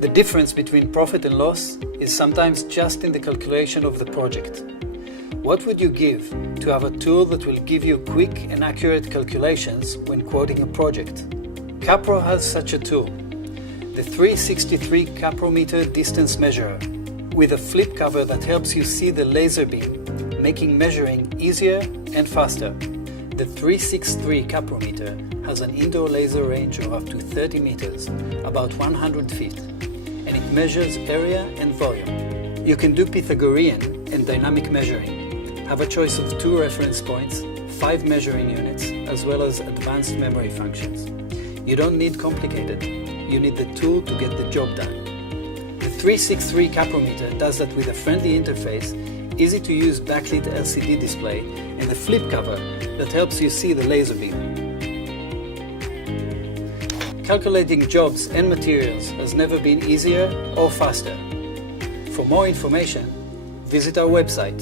The difference between profit and loss is sometimes just in the calculation of the project. What would you give to have a tool that will give you quick and accurate calculations when quoting a project? Kapro has such a tool, the 363 Kaprometer distance measurer, with a flip cover that helps you see the laser beam, making measuring easier and faster. The 363 Kaprometer has an indoor laser range of up to 30 meters, about 100 feet, and it measures area and volume. You can do Pythagorean and dynamic measuring, have a choice of 2 reference points, 5 measuring units, as well as advanced memory functions. You don't need complicated, you need the tool to get the job done. The 363 Kaprometer does that with a friendly interface, easy to use backlit LCD display, and the flip cover that helps you see the laser beam. Calculating jobs and materials has never been easier or faster. For more information, visit our website